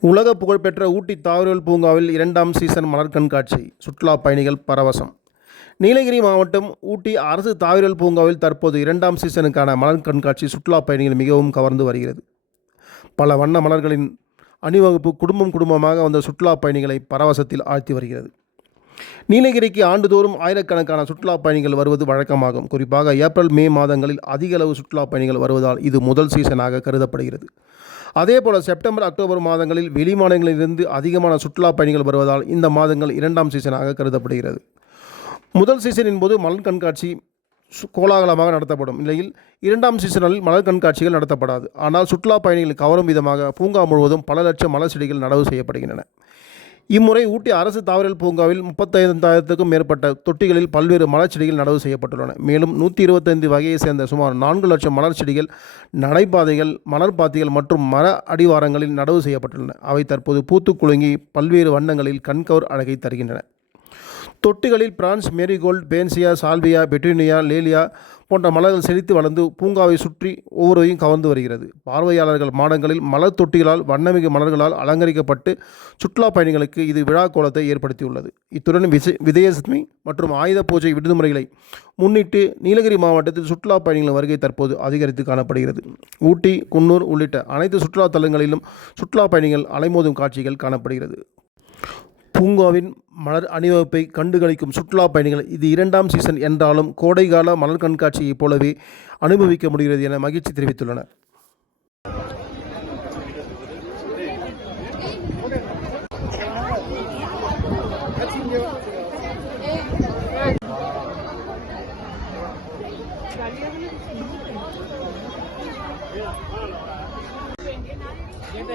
உலக புகழ்பெற்ற ஊட்டி தாவரவியல் பூங்காவில் இரண்டாம் சீசன் மலர் கண்காட்சி. சுற்றுலா பயணிகள் பரவசம். நீலகிரி மாவட்டம் ஊட்டி அரசு தாவரவியல் பூங்காவில் தற்போது இரண்டாம் சீசனுக்கான மலர் கண்காட்சி சுற்றுலா பயணிகள் மிகவும் கவர்ந்து வருகிறது. பல வண்ண மலர்களின் அணிவகுப்பு குடும்பம் குடும்பமாக வந்த சுற்றுலா பயணிகளை பரவசத்தில் ஆழ்த்தி வருகிறது. நீலகிரிக்கு ஆண்டுதோறும் ஆயிரக்கணக்கான சுற்றுலா பயணிகள் வருவது வழக்கமாகும். குறிப்பாக ஏப்ரல் மே மாதங்களில் அதிக அளவு சுற்றுலா பயணிகள் வருவதால் இது முதல் சீசனாக கருதப்படுகிறது. அதேபோல செப்டம்பர் அக்டோபர் மாதங்களில் வெளி மாநிலங்களிலிருந்து அதிகமான சுற்றுலா பயணிகள் வருவதால் இந்த மாதங்கள் இரண்டாம் சீசனாக கருதப்படுகிறது. முதல் சீசனின் போது மலர் கண்காட்சி கோலாகலமாக நடத்தப்படும் நிலையில் இரண்டாம் சீசனில் மலர் கண்காட்சிகள் நடத்தப்படாது. ஆனால் சுற்றுலா பயணிகள் கவரும் விதமாக பூங்கா முழுவதும் பல லட்சம் மலர் செடிகள் நடவு செய்யப்படுகின்றன. இம்முறை ஊட்டி அரசு தாவரல் பூங்காவில் முப்பத்தைந்தாயிரத்துக்கும் மேற்பட்ட தொட்டிகளில் பல்வேறு மலர் செடிகள் நடவு செய்யப்பட்டுள்ளன. மேலும் நூற்றி இருபத்தைந்து வகையை சேர்ந்த சுமார் நான்கு லட்சம் மலர் செடிகள் நடைபாதைகள் மலர் பாத்திகள் மற்றும் மர அடிவாரங்களில் நடவு செய்யப்பட்டுள்ளன. அவை தற்போது பூத்து குலுங்கி பல்வேறு வண்ணங்களில் கண்கவர் அழகை தருகின்றன. தொட்டிகளில் பிரான்ஸ் மேரிகோல்ட் பேன்சியா சால்வியா பெட்ரினியா லேலியா போன்ற மலர்கள் செழித்து வளர்ந்து பூங்காவை சுற்றி ஒவ்வொருவையும் கவர்ந்து வருகிறது. பார்வையாளர்கள் மாடங்களில் மலர் தொட்டிகளால் வண்ணமிகு மலர்களால் அலங்கரிக்கப்பட்டு சுற்றுலா பயணிகளுக்கு இது விழா கோலத்தை ஏற்படுத்தியுள்ளது. இத்துடன் விச விஜயதசமி மற்றும் ஆயுத பூஜை விடுமுறைகளை முன்னிட்டு நீலகிரி மாவட்டத்தில் சுற்றுலா பயணிகளின் வருகை தற்போது அதிகரித்து காணப்படுகிறது. ஊட்டி குன்னூர் உள்ளிட்ட அனைத்து சுற்றுலா தலங்களிலும் சுற்றுலா பயணிகள் அலைமோதும் காட்சிகள் காணப்படுகிறது. பூங்காவின் மலர் அணிவகுப்பை கண்டுகளிக்கும் சுற்றுலா பயணிகள் இது இரண்டாம் சீசன் என்றாலும் கோடைகால மலர் கண்காட்சியைப் போலவே அனுபவிக்க முடிகிறது என மகிழ்ச்சி தெரிவித்துள்ளனர். এটা